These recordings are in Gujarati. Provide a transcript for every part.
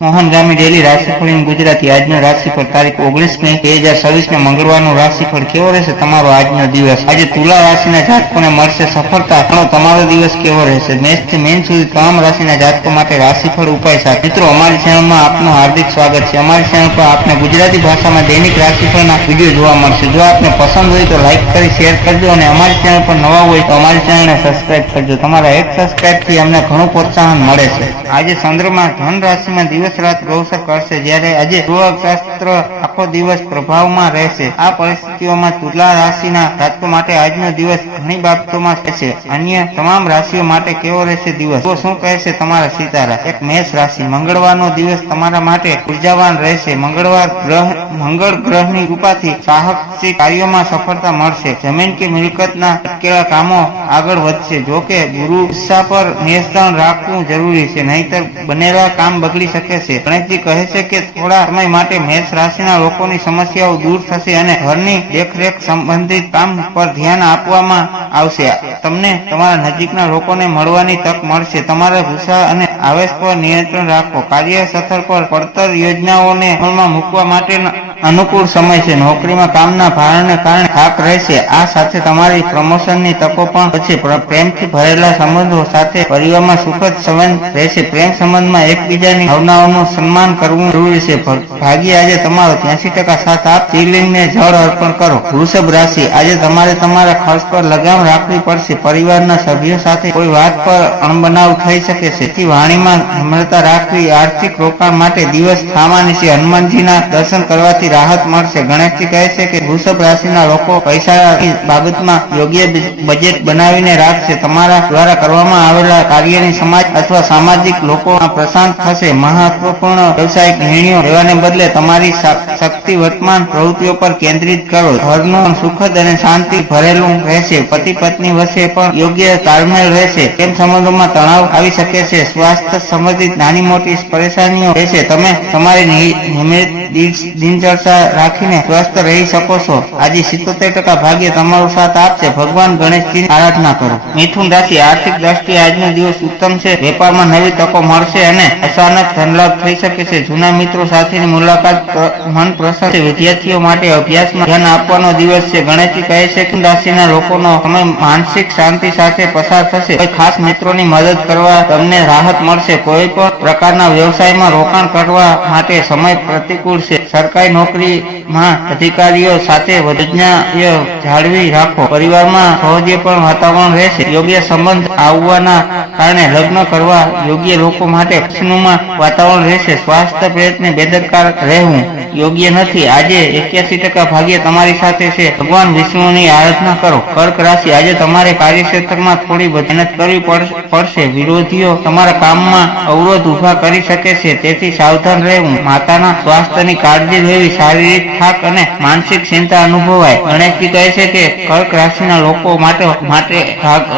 મોહન ગામી ડેલી રાશિફળ ગુજરાતી આજનો રાશિફળ તારીખ 19 મે 2026 મંગળવારનું રાશિફળ કેવો રહેશે તમારો આજનો દિવસ। આજે તુલા રાશિના જાતકોને મળશે સફળતા। તમારો દિવસ કેવો રહેશે। મેષ થી મીન સુધી તમામ રાશિના જાતકો માટે રાશિફળ ઉપાય સાથે મિત્રો અમારી ચેનલમાં આપનું હાર્દિક સ્વાગત છે। અમારી ચેનલ પર આપને ગુજરાતી ભાષામાં દૈનિક રાશિફળના વિડીયો જોવા મળશે। જો આપને પસંદ હોય તો લાઈક કરી શેર કરજો અને અમારી ચેનલ પર નવા હોય તો અમારી ચેનલને સબસ્ક્રાઇબ કરજો। તમારા એક સબસ્ક્રાઇબથી અમને ઘણું પ્રોત્સાહન મળે છે। આજે ચંદ્રમાં ધન રાશિમાં દિવસ રાત ગૌસર કરશે, જ્યારે આજે ગૃહશાસ્ત્ર આખો દિવસ પ્રભાવમાં રહેશે। આ પરિસ્થિતિઓમાં તુલા રાશિના જાતકો માટે આજનો દિવસ ઘણી બાબતોમાં રહેશે। અન્ય તમામ રાશિઓ માટે કેવો રહેશે દિવસ તો શું કહેશે તમારા સિતારા। એક મેષ રાશિ મંગળવારનો દિવસ તમારા માટે ઉર્જાવાન રહેશે। મંગળ ગ્રહની કૃપાથી સાહસિક કાર્યોમાં સફળતા મળશે। જમીન કે મિલકતના અટકેલા કામો આગળ વધશે। જો કે ગુરુ ઉત્સાહ પર નિયંત્રણ રાખવું જરૂરી છે, નહીતર બનેલા કામ બગડી શકે છે। ગણેશજી કહે છે કે થોડા સમય માટે મેષ રાશિના લોકોની સમસ્યાઓ દૂર થશે અને ઘરની દેખરેખ સંબંધિત કામ પર ધ્યાન આપવામાં આવશે। તમને તમારા નજીકના લોકોને મળવાની તક મળશે। તમારા ગુસ્સા અને આવેશ પર નિયંત્રણ રાખો। કાર્યસ્થળ પર પડતર યોજનાઓને અમલમાં મૂકવા માટે અનુકૂળ સમય છે। નોકરીમાં કામના ભારણને કારણે થાક રહેશે। આ સાથે તમારી પ્રમોશનની તકો પણ છે। પ્રેમથી ભરેલા સંબંધો સાથે પરિવારમાં સુખદ સંબંધ રહેશે। પ્રેમ સંબંધમાં એકબીજાની ભાવનાઓનું સન્માન કરવું જરૂરી છે। ભાગ્ય આજે તમારો 83% સાથ આપ શિવલિંગને જળ અર્પણ કરો। વૃષભ રાશિ આજે તમારે તમારા ખર્ચ પર લગામ રાખવી પડશે। પરિવારના સભ્યો સાથે કોઈ વાત પર અણબનાવ થઈ શકે છે, તેથી વાણીમાં નમ્રતા રાખવી। આર્થિક રોકાણ માટે દિવસ સામાન્ય છે। હનુમાનજીના દર્શન કરવાથી રાહત મળશે। ગણેશજી કહે છે કે વૃષભ રાશિના લોકો પૈસાની બાબતમાં યોગ્ય બજેટ બનાવીને રાખશે। તમારા દ્વારા કરવામાં આવેલા કાર્યની સમાજ અથવા સામાજિક લોકોમાં પ્રશંસા થશે। મહત્વપૂર્ણ વ્યવસાયિક નિર્ણયો લેવાને બદલે તમારી શક્તિ વર્તમાન પ્રવૃત્તિઓ પર કેન્દ્રિત કરો। ઘરનું સુખદ અને શાંતિ ભરેલું રહેશે। પતિ પત્ની વચ્ચે પણ યોગ્ય તાલમેલ રહેશે। પ્રેમ સંબંધોમાં તણાવ આવી શકે છે। સ્વાસ્થ્ય સંબંધિત નાની મોટી પરેશાનીઓ રહેશે। તમે તમારી નિયમિત દિનચર્યા રાખીને સ્વસ્થ રહી શકો છો। આજે 77% ભાગ્ય તમારો સાથ આપશે। ભગવાન ગણેશજીની આરાધના કરો। મિથુન રાશિ આર્થિક દ્રષ્ટિએ આજનો દિવસ ઉત્તમ છે। વેપારમાં નવી તકો મળશે અને અચાનક ધનલાભ થઈ શકે છે। જૂના મિત્રો સાથેની મુલાકાત મન પ્રસન્ન છે। વિદ્યાર્થીઓ માટે અભ્યાસમાં ધ્યાન આપવાનો દિવસ છે। ગણેશજી કહે છે કે રાશિના લોકોનો સમય માનસિક શાંતિ સાથે પસાર થશે। કોઈ ખાસ મિત્રોની મદદ કરવા તમને રાહત મળશે। કોઈ પણ પ્રકારના વ્યવસાયમાં રોકાણ કરવા માટે સમય પ્રતિકૂળ છે। સરકારી નોકરીમાં અધિકારીઓ સાથે યોજનાઓ જાળવી રાખો। પરિવારમાં સૌહાર્દપૂર્ણ વાતાવરણ રહેશે। યોગ્ય સંબંધ આવવાના કારણે લગ્ન કરવા યોગ્ય લોકો માટે ખુશનુમા વાતાવરણ રહેશે। સ્વાસ્થ્ય પ્રયત્ને બેદરકાર રહેવું યોગ્ય નથી। આજે 81% ભાગ્ય તમારી સાથે છે। ભગવાન વિષ્ણુની આરાધના કરો। કર્ક રાશિ આજે તમારે કાર્યક્ષેત્રમાં થોડી મહેનત કરવી પડશે। વિરોધીઓ તમારા કામમાં અવરોધ ઉભા કરી શકે છે, તેથી સાવધાન રહેવું। માતાના સ્વાસ્થ્યની કાળજી લેવી। શારીરિક થાક અને માનસિક ચિંતા અનુભવાય। ગણેશજી કહે છે કે કર્ક રાશિના લોકો માટે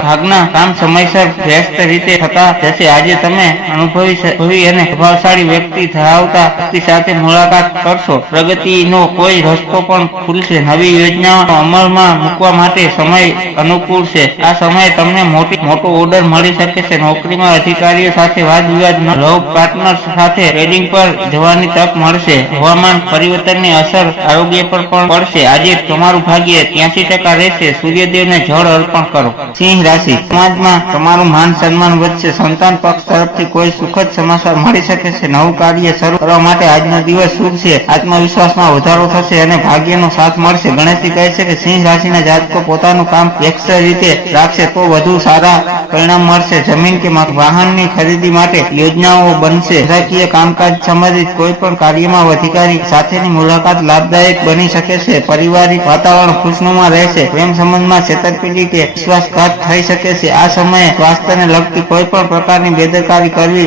ભાગના કામ સમયસર વ્યસ્ત રીતે થતા જશે। આજે તમે અનુભવી અને પ્રભાવશાળી વ્યક્તિ ધરાવતા વ્યક્તિ સાથે મુલાકાત કરશો। પ્રગતિનો કોઈ રસ્તો પણ ખુલશે। નવી યોજનાઓ અમલમાં મૂકવા માટે સમય અનુકૂળ છે। આ સમયે તમને મોટો ઓર્ડર મળી શકે છે। નોકરીમાં અધિકારીઓ સાથે વાદ વિવાદ લવ પાર્ટનર સાથે ટ્રેડિંગ પર જવાની તક મળશે। હવામાન પરિવર્તનની અસર આરોગ્ય પર પણ પડશે। આજે તમારું ભાગ્ય 83% રહેશે। સૂર્યદેવને જળ અર્પણ કરો। સિંહ રાશિ સમાજમાં તમારું માન સન્માન વધશે। સંતાન પક્ષ તરફથી કોઈ સુખદ સમાચાર મળી શકે છે। નવું કાર્ય શરૂ કરવા માટે આજનો દિવસ શુભ છે। આત્મવિશ્વાસમાં વધારો થશે અને ભાગ્યનો સાથ મળશે। ગણેશજી કહે છે કે સિંહ રાશિના જાતકો પોતાનું કામ વ્યવસ્થિત રીતે રાખશે તો વધુ સારા પરિણામ મળશે। જમીન કે વાહનની ખરીદી માટે યોજનાઓ બનશે। પ્રજાકીય કામકાજ સંબંધિત કોઈ પણ કાર્યમાં અધિકારી સાથેની મુલાકાત લાભદાયક બની શકે છે। પારિવારિક વાતાવરણ ખુશનુમા રહેશે। પ્રેમ સંબંધમાં છેતરપિંડી કે વિશ્વાસઘાત થઈ શકે છે। આ સમયે સ્વાસ્થ્યને લગતી કોઈ પણ પ્રકારની બેદરકારી કરવી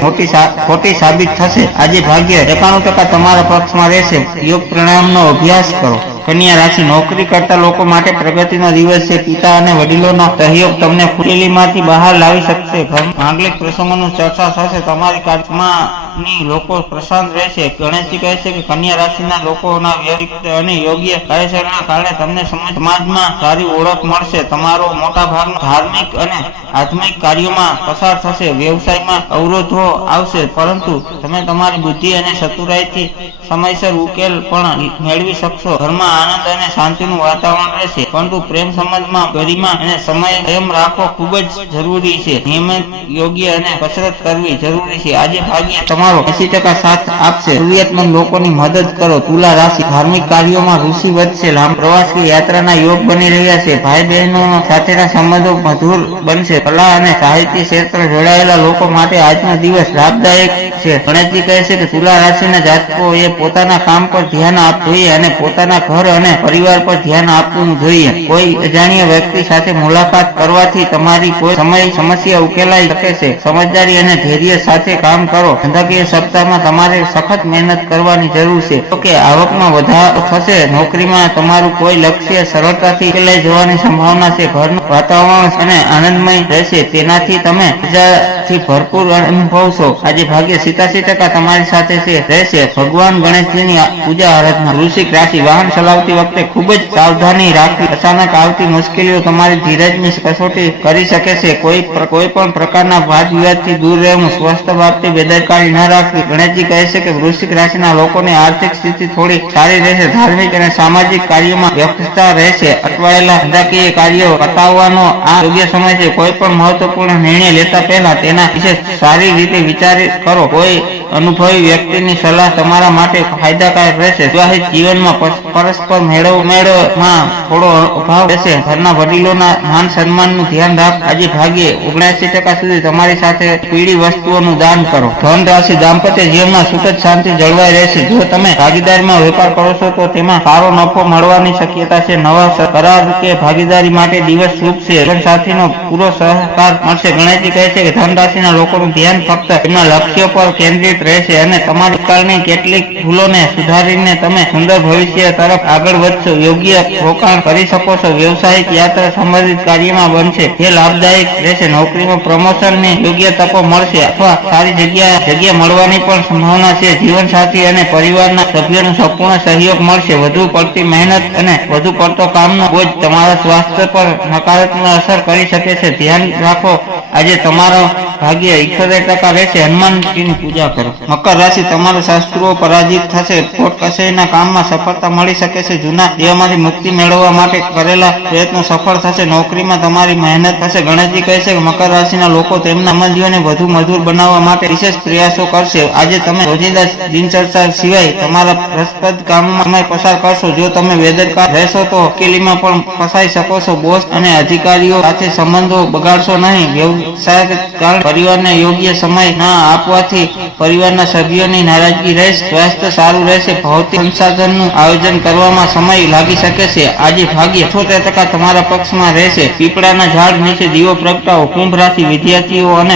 ખોટી સાબિત થશે। આજે ભાગ્ય 91% તમારા પક્ષમાં રહેશે। યોગ પ્રાણાયામનો અભ્યાસ કરો। કન્યા રાશિ નોકરી કરતા લોકો માટે પ્રગતિનો દિવસ છે। પિતા અને વડીલોનો સહયોગ તમને મુશ્કેલીમાંથી બહાર લાવી શકશે। માંગલિક પ્રસંગોની ચર્ચા થશે। તમારી કાર્યમાં ની લોકો પ્રશાંત રહેશે. ગણેશજી કહે છે કે કન્યા રાશિના લોકોના વ્યક્તિત્વ અને યોગ્ય કાર્યશૈલીના કારણે તમને સમાજમાં સારી ઓળખ મળશે. તમારો મોટા ભાગનો ધાર્મિક અને આધ્યાત્મિક કાર્યોમાં પસાર થશે. વ્યવસાયમાં અવરોધો આવશે, પરંતુ તમે તમારી બુદ્ધિ અને ચતુરાઈથી સમયસર ઉકેલ પણ મેળવી શકશો. ઘરમાં આનંદ અને શાંતિનું વાતાવરણ રહેશે, પરંતુ પ્રેમ સંબંધમાં ગરિમા અને સંયમ રાખવો ખૂબ જ જરૂરી છે. નિયમિત યોગ્ય અને કસરત કરવી જરૂરી છે. આજે ભાગ્ય તમારો 80% સાથ આપશે. જરૂરિયાતમંદ લોકોની મદદ કરો. તુલા રાશિ ધાર્મિક કાર્યોમાં રુચિ વધશે. લાંબા પ્રવાસ કે યાત્રાના યોગ બની રહ્યા છે. ભાઈ બહેનો સાથેના સંબંધો મધુર બનશે. કલા અને સાહિત્ય ક્ષેત્ર જોડાયેલા લોકો માટે આજનો દિવસ લાભદાયક છે. ગણેશજી કહે છે કે તુલા રાશિના જાતકોએ પોતાના કામ પર ધ્યાન આપવું જોઈએ અને પોતાના ઘર અને પરિવાર પર ધ્યાન આપવું જોઈએ. કોઈ અજાણ્યા વ્યક્તિ સાથે મુલાકાત કરવાથી તમારી કોઈ સમસ્યા ઉકેલાઈ શકે છે. સમજદારી અને ધૈર્ય સાથે કામ કરો. ધંધાકીય સપ્તાહમાં તમારે સખત મહેનત કરવાની જરૂર છે. તો કે આવકમાં વધારો થશે. નોકરીમાં તમારું કોઈ લક્ષ્ય સરળતાથી ઉકેલાઈ જવાની સંભાવના છે. ઘરનું વાતાવરણ અને આનંદમય રહેશે, તેનાથી તમે ઉર્જાથી ભરપૂર અનુભવશો. આજે ભાગ્ય 87% તમારી સાથે રહેશે. ભગવાન ગણેશજીની પૂજા આરાધના. વૃશ્ચિક રાશિ વાહન ચલાવતી વખતે ખૂબ જ સાવધાની રાખવી. અચાનક આવતી મુશ્કેલીઓ તમારી ધીરજની કસોટી કરી શકે છે. કોઈ પણ પ્રકારના વાદ વિવાદથી દૂર રહેવું. સ્વાસ્થ્ય બાબતે બેદરકારી ન રાખવી. ગણેશજી કહે છે કે વૃશ્ચિક રાશિના લોકોની આર્થિક સ્થિતિ થોડી સારી રહેશે. ધાર્મિક અને સામાજિક કાર્યોમાં વ્યસ્તતા રહેશે. અટવાયેલા ધંધાકીય કાર્યો પતાવવાનો આ યોગ્ય સમય છે. કોઈ પણ મહત્વપૂર્ણ નિર્ણય લેતા પહેલા તેના વિશે સારી રીતે વિચાર કરો. કોઈ અનુભવી વ્યક્તિની સલાહ તમારા માટે ફાયદાકારક રહેશે. વિવાહિત જીવનમાં પરસ્પર મેળમાં થોડો અભાવ રહેશે. ઘરના વડીલોના માન સન્માનનું ધ્યાન રાખ. આજે ભાગ્યે 79% સુધી તમારી સાથે પીળી વસ્તુઓનું દાન કરો. ધન રાશિ દાંપત્ય જીવનમાં સુખ શાંતિ જળવાઈ રહેશે. જો તમે ભાગીદારીમાં વેપાર કરો છો તો તેમાં સારો નફો મળવાની શક્યતા છે. નવા કરાર કે ભાગીદારી માટે દિવસ શુભ છે. જીવનસાથીનો પૂરો સહકાર મળશે. ગણેશજી કહે છે કે ધન રાશિના લોકોનું ધ્યાન ફક્ત તેમના લક્ષ્યો પર કેન્દ્રિત રહેશે અને તમારી ભૂતકાળની કેટલીક ભૂલોને સુધારીને તમે સુંદર ભવિષ્ય તરફ આગળ વધશો. યોગ્ય રોકાણ કરી શકો છો. વ્યવસાયિક યાત્રા સંબંધિત કાર્યમાં બનશે, જે લાભદાયક રહેશે. નોકરીમાં પ્રમોશનની યોગ્ય તકો મળશે અથવા સારી જગ્યા મળવાની પણ સંભાવના છે. જીવનસાથી અને પરિવારના સભ્યોનો સંપૂર્ણ સહયોગ મળશે. વધુ પડતી મહેનત અને વધુ પડતો કામનો બોજ તમારા સ્વાસ્થ્ય પર નકારાત્મક અસર કરી શકે છે. ધ્યાન રાખો, આજે તમારો ભાગ્ય 78% રહેશે. હનુમાનજીની પૂજા કરો. મકર રાશિ તમારા શસ્ત્રો પરાજિત થશે. કોર્ટ કચેરીના કામમાં સફળતા મળી શકે છે. જૂના દેહમાંથી મુક્તિ મેળવવા માટે કરેલા પ્રયત્નો સફળ થશે. નોકરીમાં તમારી મહેનત થશે. ગણેશજી કહે છે કે મકર રાશિના લોકો તેમના સંબંધીઓને વધુ મધુર બનાવવા માટે વિશેષ પ્રયાસો કરશે. આજે તમે રોજિંદા દિનચર્યા સિવાય તમારા રસપ્રદ કામમાં સમય પસાર કરશો. જો તમે બેદરકાર રહેશો તો મુશ્કેલીમાં પણ ફસાઈ શકો છો. બોસ અને અધિકારીઓ સાથે સંબંધો બગાડશો નહીં. વ્યવસાય કારણે પરિવારને યોગ્ય સમય ના આપવાથી પરિવારના સભ્યોની નારાજગી રહેશે. સ્વાસ્થ્ય સારું રહેશે. ભૌતિક સંસાધનનું આયોજન કરવામાં સમય લાગી શકે છે. આજે ભાગ્ય 78% તમારા પક્ષમાં રહેશે. પીપળાના ઝાડ નીચે દીવો પ્રગટાવો. કુંભ રાશિ વિદ્યાર્થીઓ અને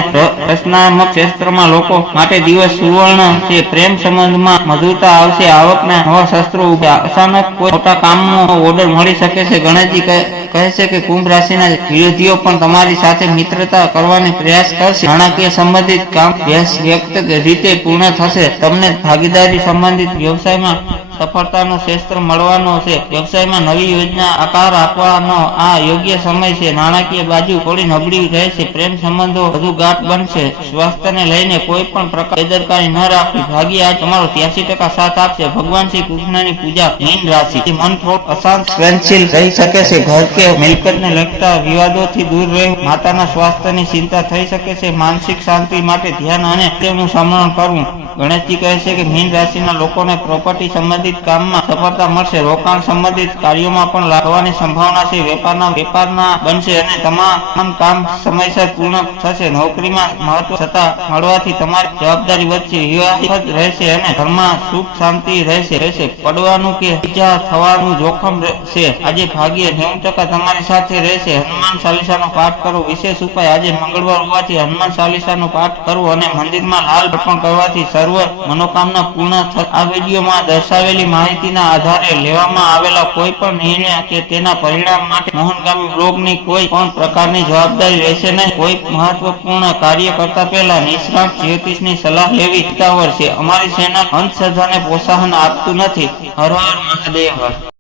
રચનાત્મક ક્ષેત્રમાં લોકો માટે દિવસ સુવર્ણ છે. પ્રેમ સંબંધમાં મધુરતા આવશે. આવકના નવા શસ્ત્રો અચાનક કોઈ મોટા કામનો ઓર્ડર મળી શકે છે. ગણેશજી કહે છે કે કુંભ રાશિના વિરોધીઓ પણ તમારી સાથે મિત્રતા કરવાનો પ્રયાસ કરશે. નાણાકીય સંબંધિત કામ વ્યક્તિગત રીતે પૂર્ણ થશે. તમને ભાગીદારી સંબંધિત વ્યવસાયમાં સફળતાનો ક્ષેત્ર મળવાનો છે. વ્યવસાયમાં નવી યોજના આકાર આપવાનો આ યોગ્ય સમય છે. નાણાકીય બાજુ થોડી નબળી રહેશે. પ્રેમ સંબંધો વધુ ગાઢ બનશે. સ્વાસ્થ્યને લઈને કોઈ પણ પ્રકાર બેદરકારી ન રાખવી. ભાગ્ય આજ તમારો 83% સાથ આપશે. ભગવાન શ્રી કૃષ્ણની પૂજા. મીન રાશિ મન થોડું અશાંત સંવેદનશીલ રહી શકે છે. ઘર કે મિલકતને લગતા વિવાદોથી દૂર રહેવું. માતાના સ્વાસ્થ્યની ચિંતા થઈ શકે છે. માનસિક શાંતિ માટે ધ્યાન અને તેનું સ્મરણ કરવું. ગણેશજી કહે છે કે મીન રાશિના લોકોને પ્રોપર્ટી સંબંધિત કામમાં સફળતા મળશે. રોકાણ સંબંધિત કાર્યોમાં પણ લાભ થવાની સંભાવના છે. વેપારના બનશે અને તમામ કામ સમયસર પૂર્ણ થશે. નોકરીમાં મહત્વ છતાં મળવાથી તમારી જવાબદારી વધશે. વિવાહિત રહેશે અને ઘરમાં સુખ શાંતિ રહેશે. પડવાનું કે ઈજા થવાનું જોખમ છે. આજે ભાગ્ય 90% તમારી સાથે રહેશે. હનુમાન ચાલીસાનો પાઠ કરો. વિશેષ ઉપાય. આજે મંગળવાર હોવાથી હનુમાન ચાલીસાનો પાઠ કરવો અને મંદિરમાં લાલ અર્પણ કરવાથી સર્વ મનોકામના પૂર્ણ થશે. આ વિડીયોમાં દર્શાવેલી મળેલી માહિતીના આધારે લેવામાં આવેલા કોઈ પણ નિર્ણય કે તેના પરિણામ માટે મોહનગામી બ્લોગની કોઈ પણ પ્રકારની જવાબદારી રહેશે નહીં. કોઈ મહત્વપૂર્ણ કાર્ય કરતા પહેલા નિષ્ણાત જ્યોતિષની સલાહ લેવી હિતાવહ છે. અમારી ચેનલ અંધશ્રદ્ધાને પ્રોત્સાહન આપતું નથી. હર હર મહાદેવ.